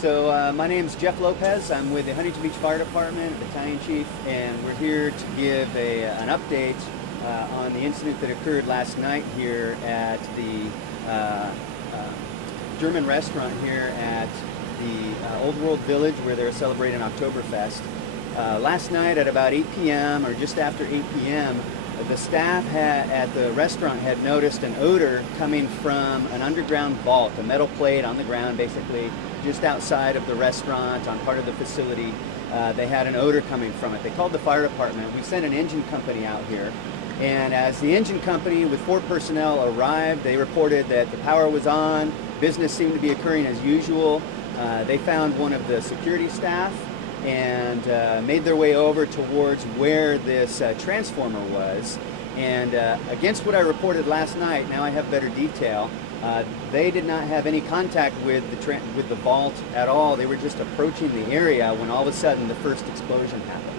So my name's Jeff Lopez. I'm with the Huntington Beach Fire Department, Battalion Chief, and we're here to give an update on the incident that occurred last night here at the German restaurant here at the Old World Village, where they're celebrating Oktoberfest. Last night at about 8 p.m. or just after 8 p.m., the staff at the restaurant had noticed an odor coming from an underground vault, a metal plate on the ground basically just outside of the restaurant on part of the facility. They had an odor coming from it. They called the fire department. We sent an engine company out here, and as the engine company with 4 personnel arrived, they reported that the power was on, business seemed to be occurring as usual. They found one of the security staff and made their way over towards where this transformer was. And against what I reported last night, now I have better detail. They did not have any contact with the vault at all. They were just approaching the area when all of a sudden the first explosion happened.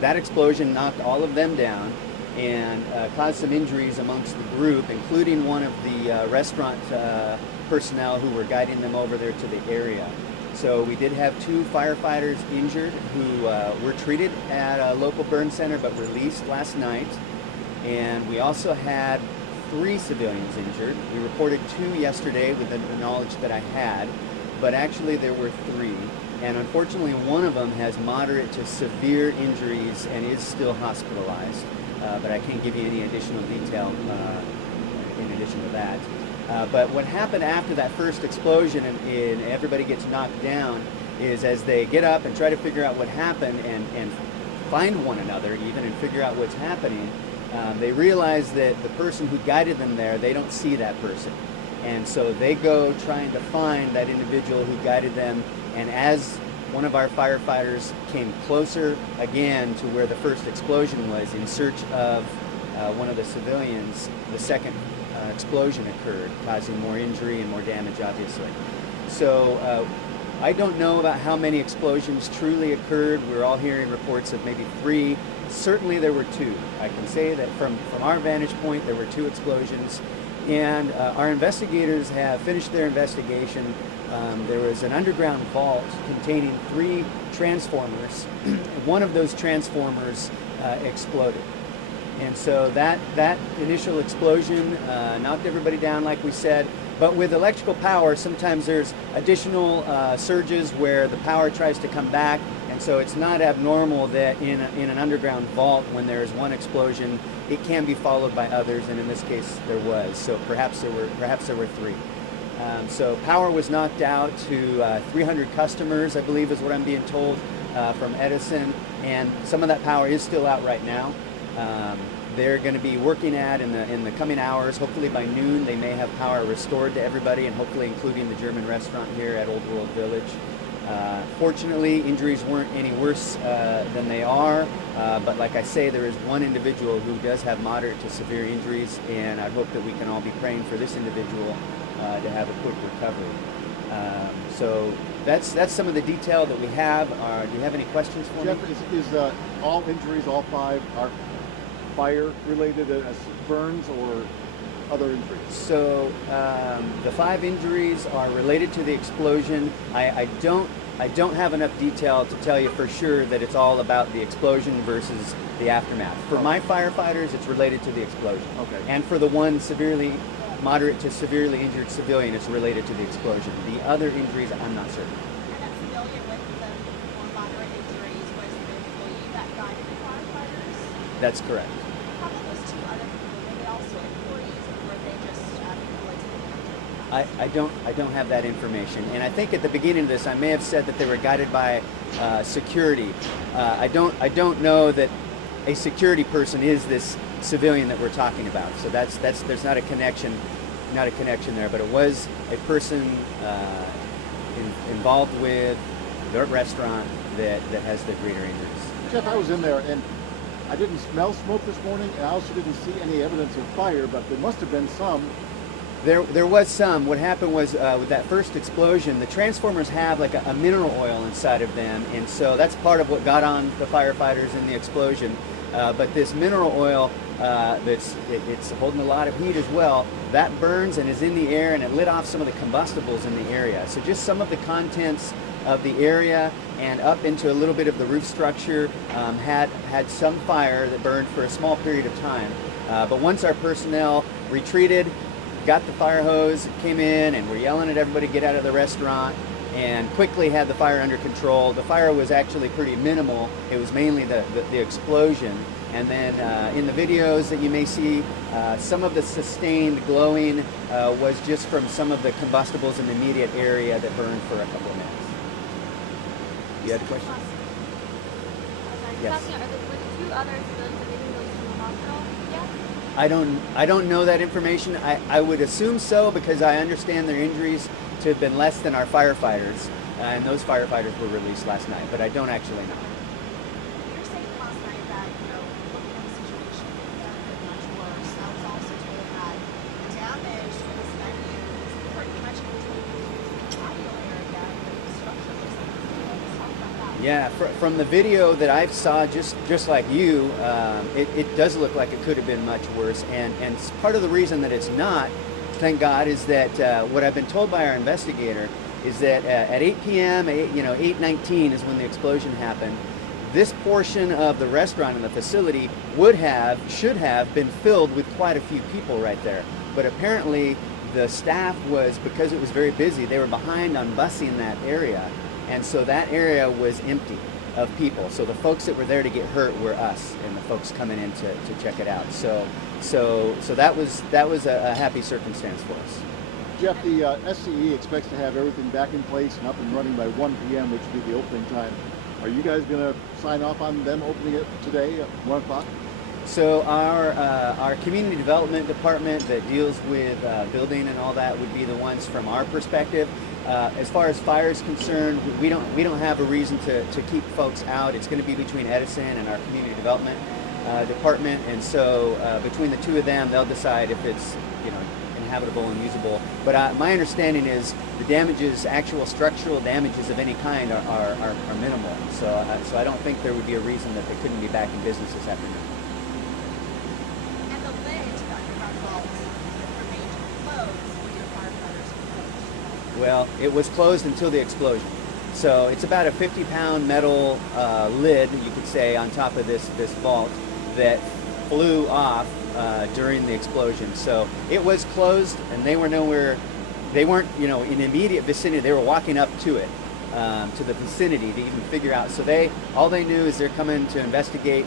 That explosion knocked all of them down and caused some injuries amongst the group, including one of the restaurant personnel who were guiding them over there to the area. So we did have 2 firefighters injured who were treated at a local burn center but released last night. And we also had 3 civilians injured. We reported 2 yesterday with the knowledge that I had, but actually there were 3. And unfortunately one of them has moderate to severe injuries and is still hospitalized. But I can't give you any additional detail in addition to that. But what happened after that first explosion and everybody gets knocked down is as they get up and try to figure out what happened and find one another even and figure out what's happening, they realize that the person who guided them there, they don't see that person. And so they go trying to find that individual who guided them, and as one of our firefighters came closer again to where the first explosion was in search of one of the civilians, the second explosion occurred, causing more injury and more damage, obviously. So I don't know about how many explosions truly occurred. We're all hearing reports of maybe 3. Certainly there were 2. I can say that from our vantage point, there were 2 explosions. And our investigators have finished their investigation. There was an underground vault containing 3 transformers. One of those transformers exploded. And so that initial explosion knocked everybody down, like we said. But with electrical power, sometimes there's additional surges where the power tries to come back. And so it's not abnormal that in an underground vault, when there's one explosion, it can be followed by others. And in this case, there was. So perhaps there were 3. So power was knocked out to 300 customers, I believe is what I'm being told, from Edison. And some of that power is still out right now. They're going to be working in the coming hours. Hopefully by noon they may have power restored to everybody, and hopefully including the German restaurant here at Old World Village. Fortunately, injuries weren't any worse than they are, but like I say, there is one individual who does have moderate to severe injuries, and I hope that we can all be praying for this individual to have a quick recovery. So that's some of the detail that we have. Do you have any questions for me? Jeff, is all injuries, all 5, are fire related as burns or other injuries? So the 5 injuries are related to the explosion. I don't have enough detail to tell you for sure that it's all about the explosion versus the aftermath. For my firefighters, it's related to the explosion. Okay. And for the one moderate to severely injured civilian, it's related to the explosion. The other injuries, I'm not certain. And that civilian with the more moderate injuries was the employee that guided the firefighters? That's correct. How about those 2 other people? Were they also employees, or were they just related to the I don't have that information, and I think at the beginning of this I may have said that they were guided by security. I don't know that a security person is this civilian that we're talking about. So there's not a connection there. But it was a person involved with the restaurant that has the greater injuries. Jeff, I was in there and I didn't smell smoke this morning, and I also didn't see any evidence of fire, but there must have been some. There was some. What happened was with that first explosion, the transformers have like a mineral oil inside of them, and so that's part of what got on the firefighters in the explosion. But this mineral oil, it's holding a lot of heat as well. That burns and is in the air, and it lit off some of the combustibles in the area. So just some of the contents of the area and up into a little bit of the roof structure. Had some fire that burned for a small period of time. But once our personnel retreated, got the fire hose, came in, and were yelling at everybody to get out of the restaurant, and quickly had the fire under control. The fire was actually pretty minimal. It was mainly the explosion. And then in the videos that you may see, some of the sustained glowing was just from some of the combustibles in the immediate area that burned for a couple of minutes. You had a question? Yes. Were the 2 other civilians that maybe released from the hospital yet? I don't know that information. I would assume so, because I understand their injuries to have been less than our firefighters, and those firefighters were released last night, but I don't actually know. You were saying last night that, looking at the situation, it could have been much worse. I was also told that the damage for this venue is pretty much contained to the patio area. The structure looks like it's good. Let's talk about that. Yeah, from the video that I saw, just like you, it does look like it could have been much worse. And part of the reason that it's not, thank God, is that what I've been told by our investigator is that at 8 p.m., 8:19 is when the explosion happened. This portion of the restaurant and the facility should have been filled with quite a few people right there. But apparently the staff was, because it was very busy, they were behind on busing that area. And so that area was empty of people. So the folks that were there to get hurt were us and the folks coming in to check it out. So that was a happy circumstance for us. Jeff, the SCE expects to have everything back in place and up and running by 1 p.m., which will be the opening time. Are you guys going to sign off on them opening it today at 1 o'clock? So our community development department that deals with building and all that would be the ones from our perspective. As far as fire is concerned, we don't have a reason to keep folks out. It's going to be between Edison and our community development department, and so between the 2 of them, they'll decide if it's inhabitable and usable. But my understanding is the damages, actual structural damages of any kind, are minimal. So I don't think there would be a reason that they couldn't be back in business this afternoon. And the lid to that vault remained closed when your firefighters approached. Well, it was closed until the explosion. So it's about a 50-pound metal lid, you could say, on top of this vault that flew off during the explosion. So it was closed, and they weren't in immediate vicinity. They were walking up to it, to the vicinity to even figure out. So all they knew is they're coming to investigate,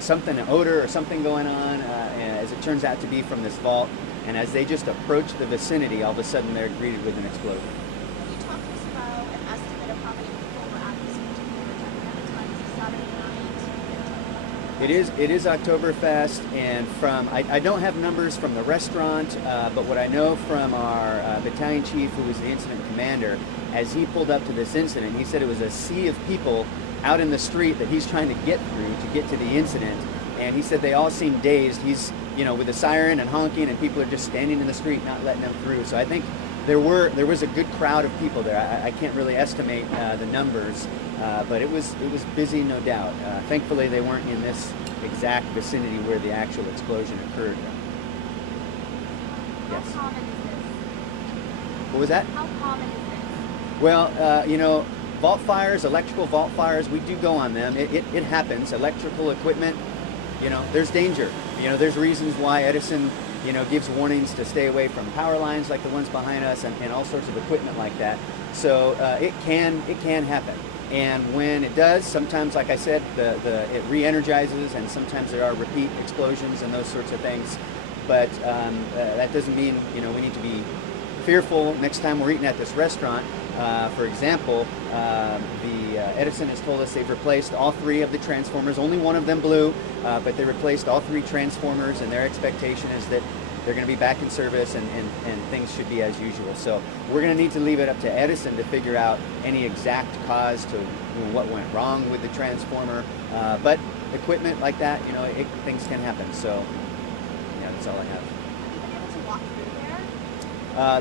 something, an odor or something going on, as it turns out to be from this vault. And as they just approached the vicinity, all of a sudden they're greeted with an explosion. Can you talk to us about an estimate of how many people were at this particular time? At the time, is it Saturday night? It is Oktoberfest, and I don't have numbers from the restaurant, but what I know from our battalion chief, who was the incident commander, as he pulled up to this incident, he said it was a sea of people out in the street that he's trying to get through to get to the incident, and he said they all seemed dazed. He's with a siren and honking, and people are just standing in the street not letting them through. So I think there was a good crowd of people there. I can't really estimate the numbers, but it was busy, no doubt. Thankfully, they weren't in this exact vicinity where the actual explosion occurred. Yes. How common is this? What was that? How common is this? Well, vault fires, electrical vault fires, we do go on them. It happens. Electrical equipment, there's danger. There's reasons why Edison, gives warnings to stay away from power lines like the ones behind us and all sorts of equipment like that. So it can happen. And when it does, sometimes, like I said, it re-energizes, and sometimes there are repeat explosions and those sorts of things. But that doesn't mean, we need to be fearful next time we're eating at this restaurant. For example, Edison has told us they've replaced all 3 of the transformers. Only one of them blew, but they replaced all 3 transformers, and their expectation is that they're going to be back in service and things should be as usual. So we're going to need to leave it up to Edison to figure out any exact cause to what went wrong with the transformer. But equipment like that, things can happen. So yeah, that's all I have. Have you been able to walk through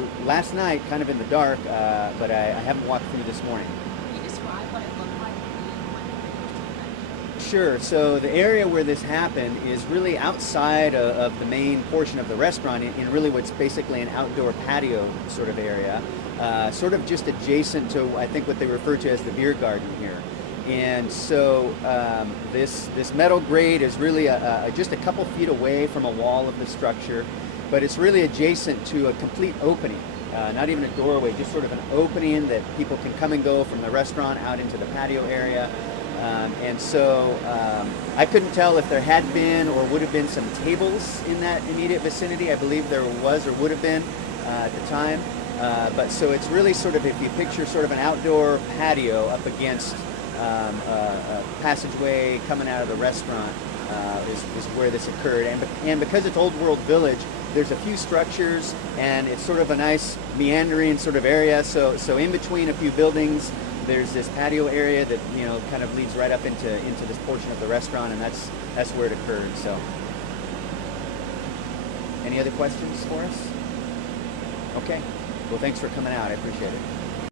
there? Last night, kind of in the dark, but I haven't walked through this morning. Can you describe what it looked like when you went through the venue? Sure. So the area where this happened is really outside of the main portion of the restaurant, in really what's basically an outdoor patio sort of area, sort of just adjacent to, I think, what they refer to as the beer garden here. And so this metal grate is really just a couple feet away from a wall of the structure, but it's really adjacent to a complete opening. Not even a doorway, just sort of an opening that people can come and go from the restaurant out into the patio area. And so I couldn't tell if there had been or would have been some tables in that immediate vicinity. I believe there was or would have been at the time. But so it's really sort of, if you picture sort of an outdoor patio up against a passageway coming out of the restaurant, is where this occurred. And because it's Old World Village, there's a few structures, and it's sort of a nice meandering sort of area. So in between a few buildings, there's this patio area that, you know, kind of leads right up into this portion of the restaurant, and that's where it occurred. So, any other questions for us? Okay. Well, thanks for coming out. I appreciate it.